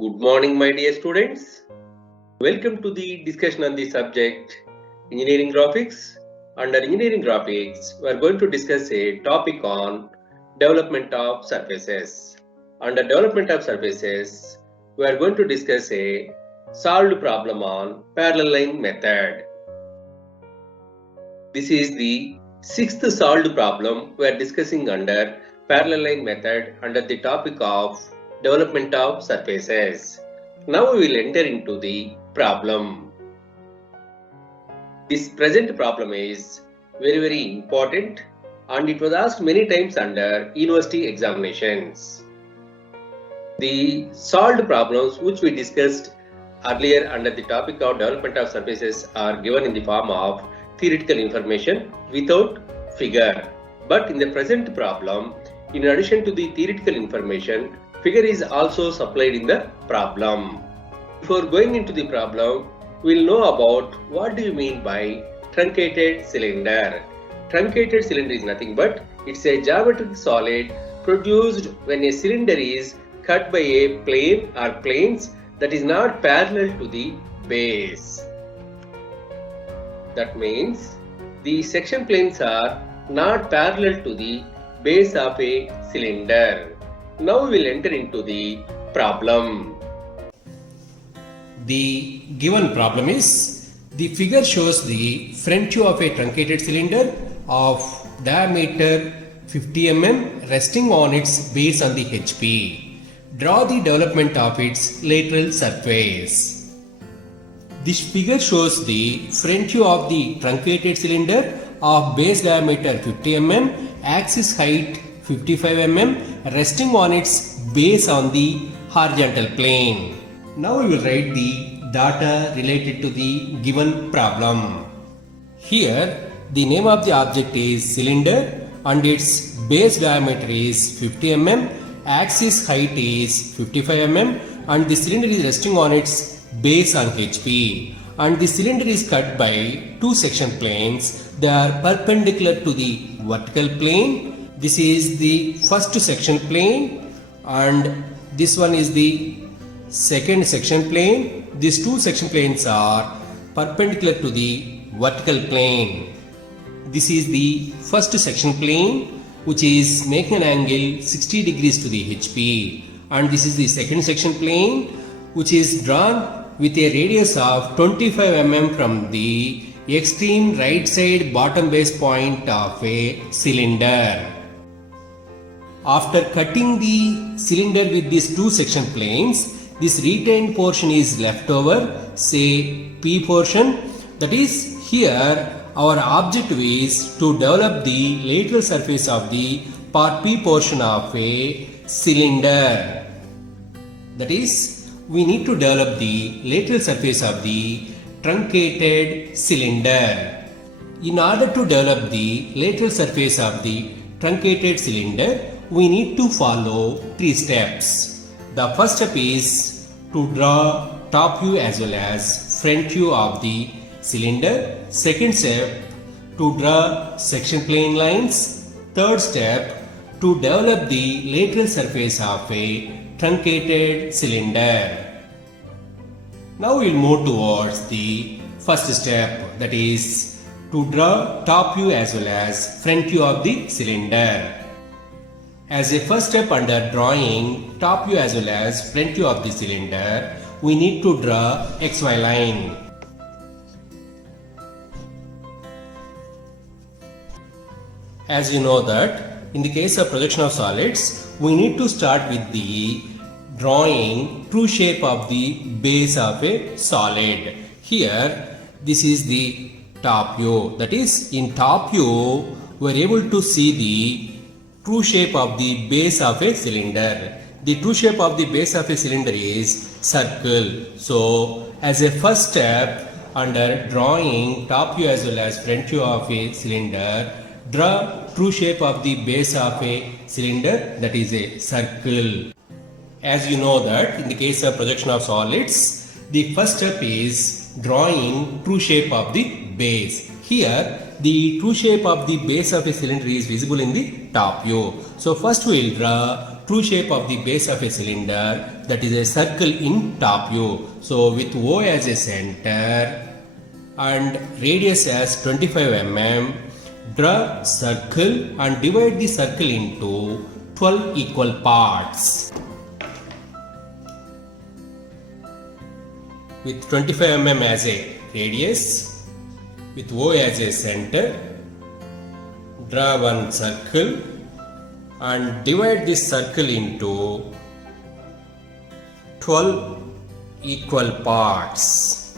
Good morning, my dear students. Welcome to the discussion on the subject Engineering Graphics. Under Engineering Graphics, we are going to discuss a topic on development of surfaces. Under development of surfaces, we are going to discuss a solved problem on parallel line method. This is the sixth solved problem we are discussing under parallel line method under the topic of development of surfaces. Now we will enter into the problem. This present problem is very important and it was asked many times under university examinations. The solved problems which we discussed earlier under the topic of development of surfaces are given in the form of theoretical information without figure. But in the present problem, in addition to the theoretical information, figure is also supplied in the problem. Before going into the problem, we will know about what do you mean by truncated cylinder. Truncated cylinder is nothing but it's a geometric solid produced when a cylinder is cut by a plane or planes that is not parallel to the base. That means the section planes are not parallel to the base of a cylinder. Now we will enter into the problem. The given problem is the figure shows the front view of a truncated cylinder of diameter 50 mm resting on its base on the HP. Draw the development of its lateral surface. This figure shows the front view of the truncated cylinder of base diameter 50 mm, axis height 55 mm, resting on its base on the horizontal plane. Now we will write the data related to the given problem. Here the name of the object is cylinder and its base diameter is 50 mm, axis height is 55 mm and the cylinder is resting on its base on HP and the cylinder is cut by two section planes. They are perpendicular to the vertical plane. This is the first section plane and this one is the second section plane. These two section planes are perpendicular to the vertical plane. This is the first section plane which is making an angle 60 degrees to the HP and this is the second section plane which is drawn with a radius of 25 mm from the extreme right side bottom base point of a cylinder. After cutting the cylinder with these two section planes, this retained portion is left over, say P portion. That is, here our objective is to develop the lateral surface of the part P portion of a cylinder. That is, we need to develop the lateral surface of the truncated cylinder. In order to develop the lateral surface of the truncated cylinder, we need to follow three steps. The first step is to draw top view as well as front view of the cylinder. Second step, to draw section plane lines. Third step, to develop the lateral surface of a truncated cylinder. Now we will move towards the first step, that is to draw top view as well as front view of the cylinder. As a first step under drawing top view as well as front view of the cylinder, we need to draw XY line. As you know that in the case of projection of solids, we need to start with the drawing true shape of the base of a solid. Here this is the top view. That is, in top view we are able to see the true shape of the base of a cylinder. The true shape of the base of a cylinder is circle. So as a first step under drawing top view as well as front view of a cylinder, draw true shape of the base of a cylinder, that is a circle. As you know that in the case of projection of solids, the first step is drawing true shape of the base. Here the true shape of the base of a cylinder is visible in the top view. So first we will draw true shape of the base of a cylinder, that is a circle in top view. So with O as a center and radius as 25 mm, draw circle and divide the circle into 12 equal parts. With 25 mm as a radius, with O as a center, draw one circle and divide this circle into 12 equal parts.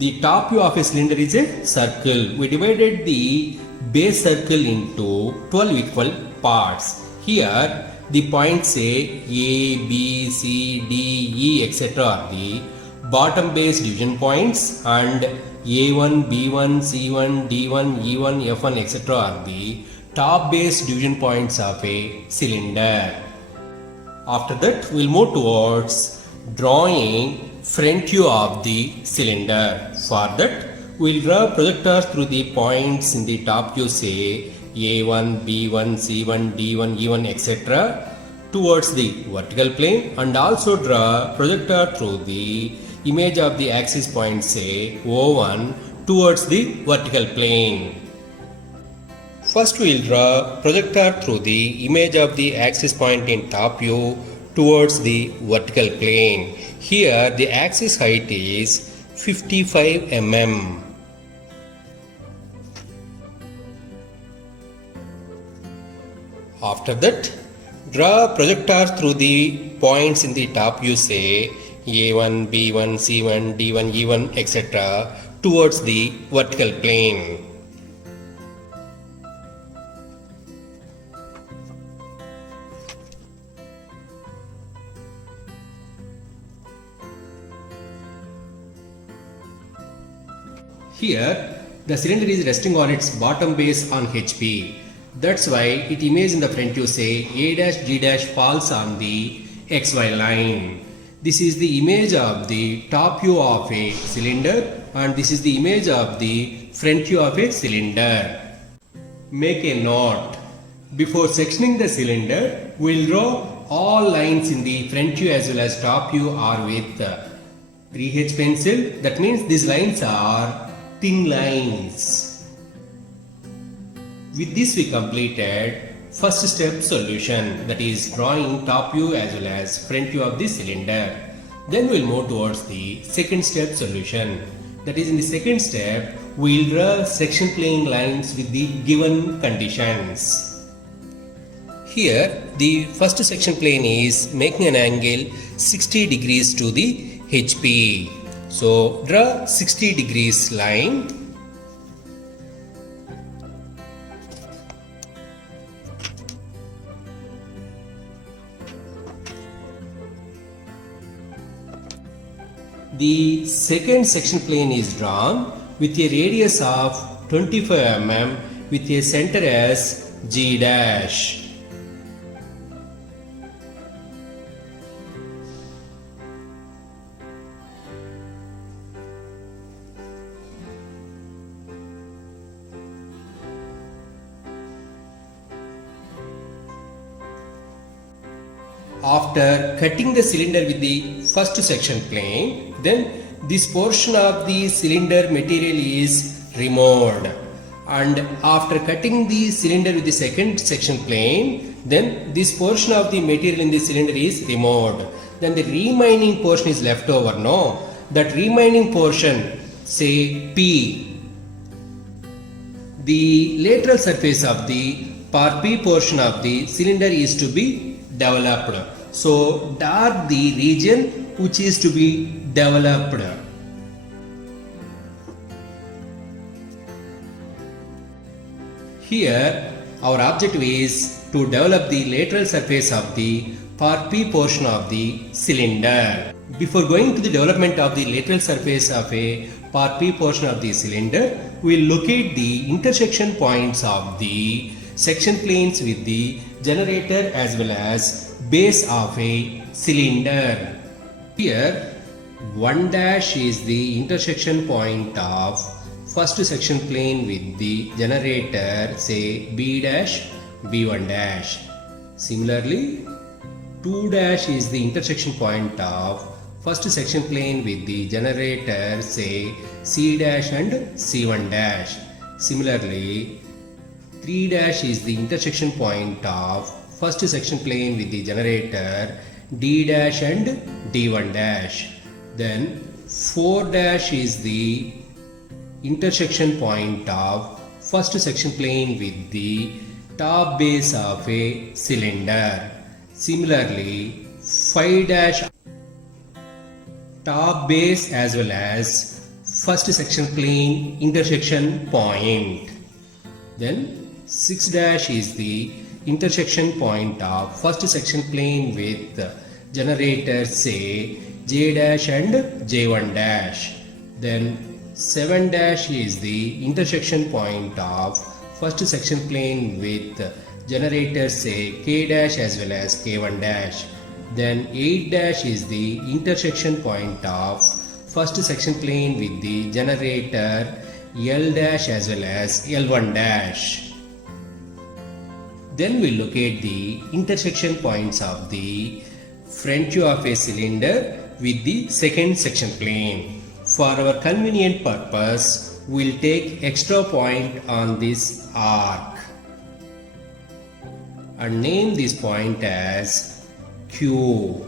The top view of a cylinder is a circle. We divided the base circle into 12 equal parts. Here the points A, B, C, D, E, etc. are the bottom base division points, and A1, B1, C1, D1, E1, F1, etc. are the top base division points of a cylinder. After that, we will move towards drawing front view of the cylinder. For that, we will draw projectors through the points in the top view, say A1, B1, C1, D1, E1, etc. towards the vertical plane, and also draw projector through the image of the axis point, say O1, towards the vertical plane. First, we will draw projector through the image of the axis point in top view towards the vertical plane. Here the axis height is 55 mm. After that, draw projector through the points in the top view, say A1, B1, C1, D1, E1, etc. towards the vertical plane. Here, the cylinder is resting on its bottom base on HP. That's why it image in the front view, say A', G' falls on the XY line. This is the image of the top view of a cylinder, and this is the image of the front view of a cylinder. Make a note. Before sectioning the cylinder, we will draw all lines in the front view as well as top view are with 3H pencil. That means these lines are thin lines. With this we completed first step solution, that is drawing top view as well as front view of the cylinder. Then we will move towards the second step solution. That is, in the second step we will draw section plane lines with the given conditions. Here the first section plane is making an angle 60 degrees to the HP. So draw 60 degrees line. The second section plane is drawn with a radius of 25 mm with a center as G'. After cutting the cylinder with the first section plane, then this portion of the cylinder material is removed. And after cutting the cylinder with the second section plane, then this portion of the material in the cylinder is removed. Then the remaining portion is left over, no? That remaining portion, say P, the lateral surface of the part P portion of the cylinder is to be developed. So dark the region which is to be developed. Here our objective is to develop the lateral surface of the part P portion of the cylinder. Before going to the development of the lateral surface of a part P portion of the cylinder, we will locate the intersection points of the section planes with the generator as well as base of a cylinder. Here 1 dash is the intersection point of first section plane with the generator, say B dash, B1 dash. Similarly 2 dash is the intersection point of first section plane with the generator, say C dash and C1 dash. Similarly 3 dash is the intersection point of first section plane with the generator D dash and D1 dash. Then 4 dash is the intersection point of first section plane with the top base of a cylinder. Similarly 5 dash top base as well as first section plane intersection point. Then 6 dash is the intersection point of first section plane with generator, say J dash and J1 dash. Then 7 dash is the intersection point of first section plane with generator, say K dash as well as K1 dash. Then 8 dash is the intersection point of first section plane with the generator L dash as well as L1 dash. Then we locate the intersection points of the front view of a cylinder with the second section plane. For our convenient purpose, we will take extra point on this arc and name this point as Q.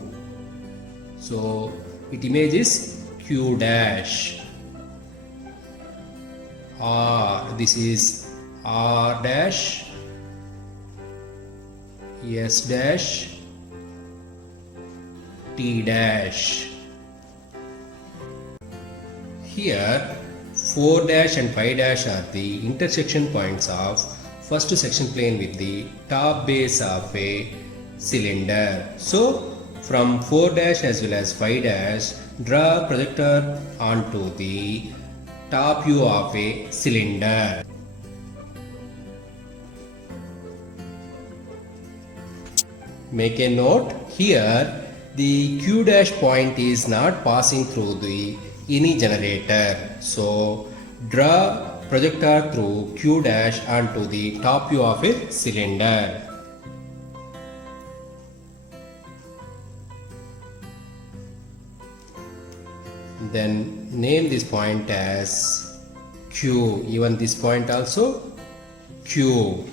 So it images Q dash. R, this is R dash, S dash, T dash. Here 4 dash and 5 dash are the intersection points of first section plane with the top base of a cylinder. So from 4 dash as well as 5 dash, draw projector onto the top view of a cylinder. Make a note, here the Q dash point is not passing through the any generator. So draw projector through Q dash onto the top view of a cylinder. Then name this point as Q, even this point also Q.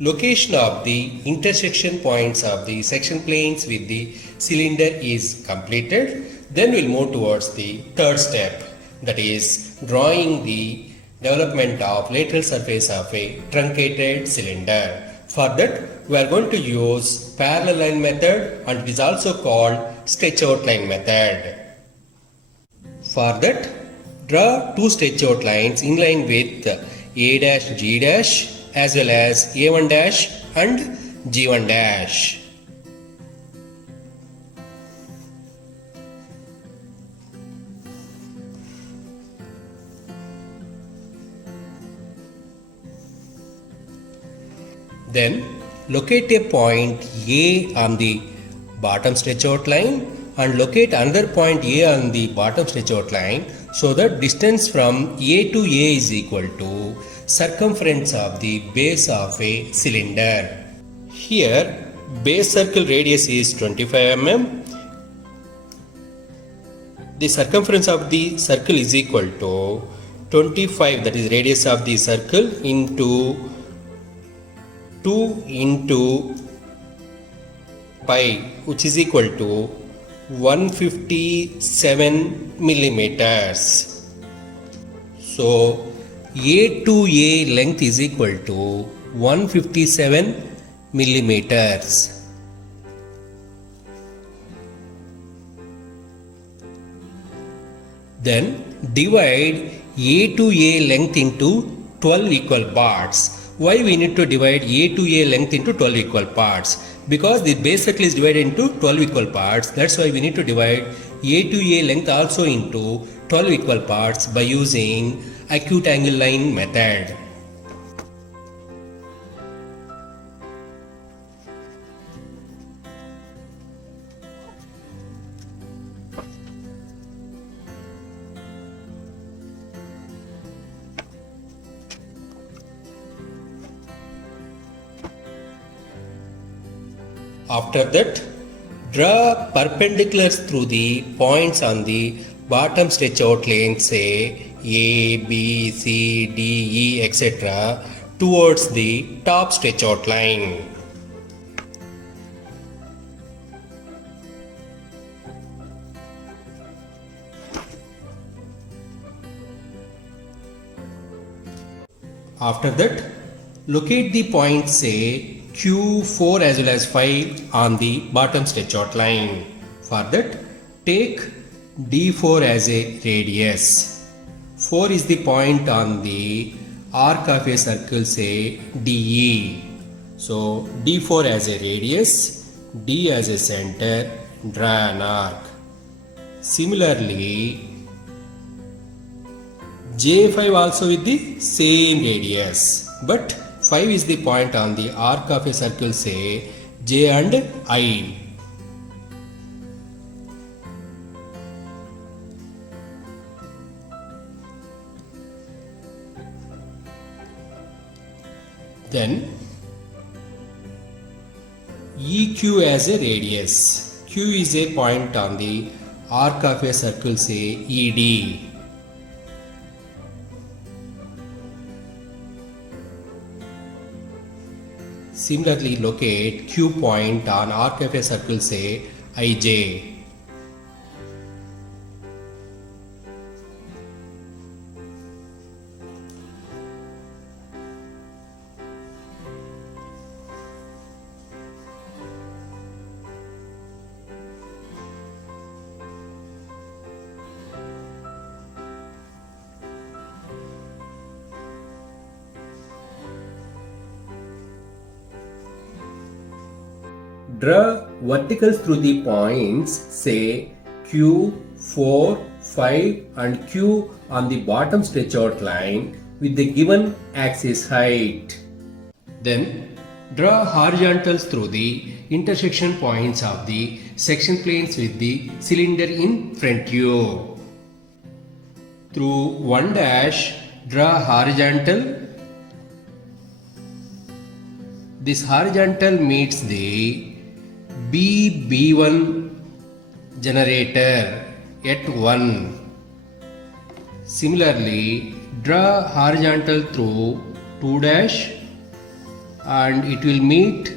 Location of the intersection points of the section planes with the cylinder is completed. Then we'll move towards the third step, that is drawing the development of lateral surface of a truncated cylinder. For that, we are going to use parallel line method, and it is also called stretch out line method. For that, draw two stretch out lines in line with A dash G dash as well as A1 dash and G1 dash. Then locate a point A on the bottom stretch out line and locate another point A on the bottom stretch out line, so that distance from A to A is equal to circumference of the base of a cylinder. Here base circle radius is 25 mm. The circumference of the circle is equal to 25, that is radius of the circle, into 2 into pi, which is equal to 157 millimeters. So A to A length is equal to 157 millimeters. Then divide A to A length into 12 equal parts. Why we need to divide A to A length into 12 equal parts? Because the base circle is divided into 12 equal parts. That's why we need to divide A to A length also into 12 equal parts by using acute angle line method. After that, draw perpendiculars through the points on the bottom stretch out lane, say A, B, C, D, E, etc. towards the top stretch out line. After that, locate the points, say Q4 as well as 5 on the bottom stretch out line. For that, take D4 as a radius. 4 is the point on the arc of a circle, say DE. So D4 as a radius, D as a center, draw an arc. Similarly, J5 also with the same radius, but 5 is the point on the arc of a circle, say J and I. Then EQ as a radius. Q is a point on the arc of a circle, say ED. Similarly, locate Q point on arc of a circle, say IJ. Draw verticals through the points, say Q, 4, 5 and Q on the bottom stretch out line with the given axis height. Then draw horizontals through the intersection points of the section planes with the cylinder in front view. Through 1 dash, draw horizontal. This horizontal meets the B1 generator at 1. Similarly, draw horizontal through 2 dash and it will meet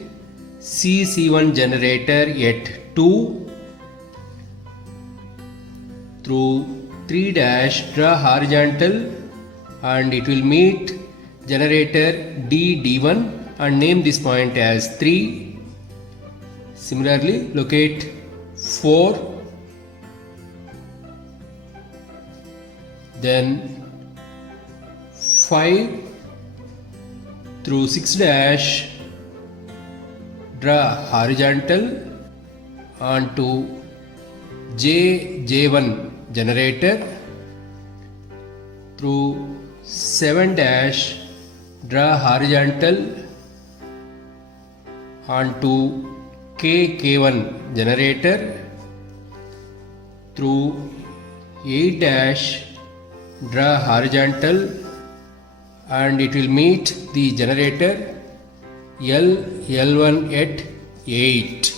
C1 generator at 2. Through 3 dash, draw horizontal and it will meet generator D1 and name this point as 3. Similarly, locate 4, then 5 through 6 dash, draw horizontal onto J1 generator. Through 7 dash, draw horizontal onto K1 generator. Through 8 dash, draw horizontal and it will meet the generator L1 at 8.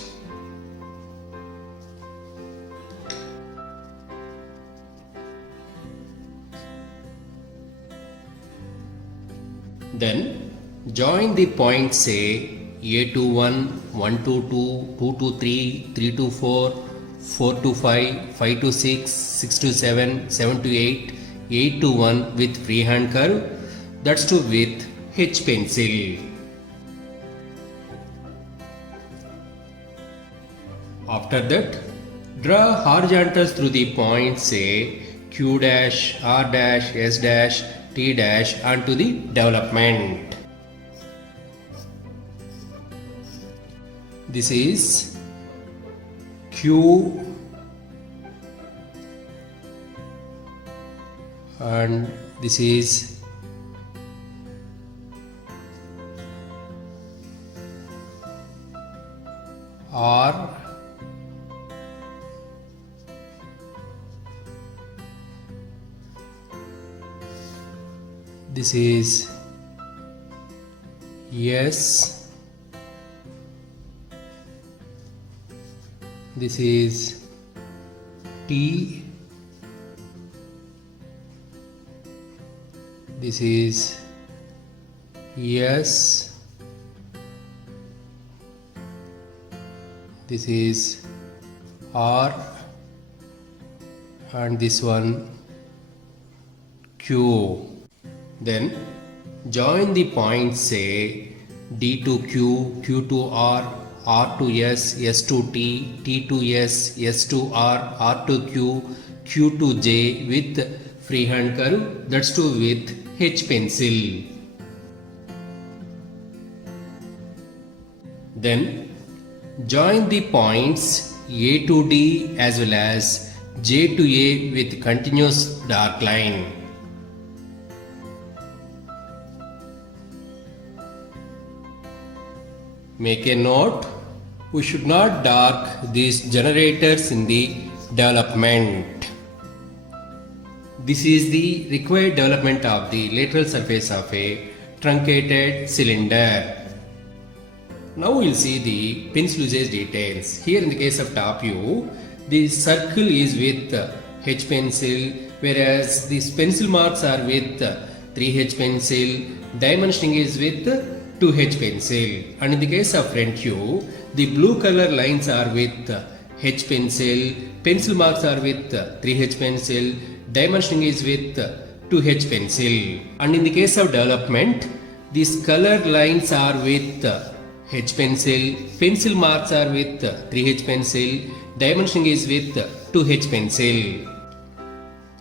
Then join the points, say A21, 122, 223, 324, 425, 526, 627, 728, 821 with freehand curve, that's to with H pencil. After that, draw horizontals through the points, say Q dash, R dash, S dash, T dash onto the development. This is Q, and this is R, this is S, this is T, this is S, this is R, and this one Q. Then join the points, say D to Q, Q to R, R to S, S to T, T to S, S to R, R to Q, Q to J with freehand curve, that's to with H pencil. Then join the points A to D as well as J to A with continuous dark line. Make a note, we should not dark these generators in the development. This is the required development of the lateral surface of a truncated cylinder. Now we will see the pencil usage details. Here in the case of top view, the circle is with H pencil, whereas these pencil marks are with 3H pencil, dimensioning is with 2H pencil. And in the case of front view, the blue color lines are with H pencil, pencil marks are with 3H pencil, dimensioning is with 2H pencil. And in the case of development, these color lines are with H pencil, pencil marks are with 3H pencil, dimensioning is with 2H pencil.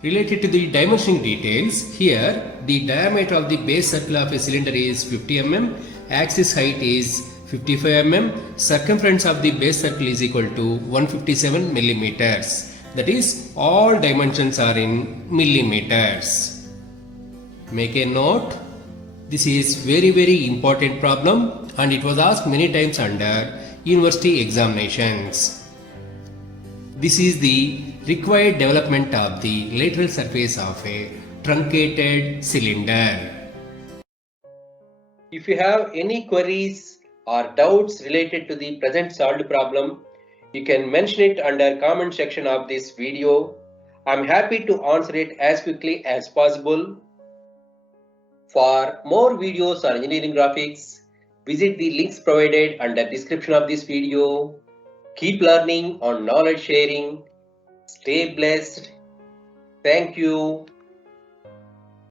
Related to the dimensioning details, here the diameter of the base circle of a cylinder is 50 mm, axis height is 55 mm, circumference of the base circle is equal to 157 millimeters. That is, all dimensions are in millimeters. Make a note, this is very important problem and it was asked many times under university examinations. This is the required development of the lateral surface of a truncated cylinder. If you have any queries or doubts related to the present solved problem, you can mention it under comment section of this video. I'm happy to answer it as quickly as possible. For more videos on engineering graphics, visit the links provided under description of this video. Keep learning on knowledge sharing. Stay blessed. Thank you.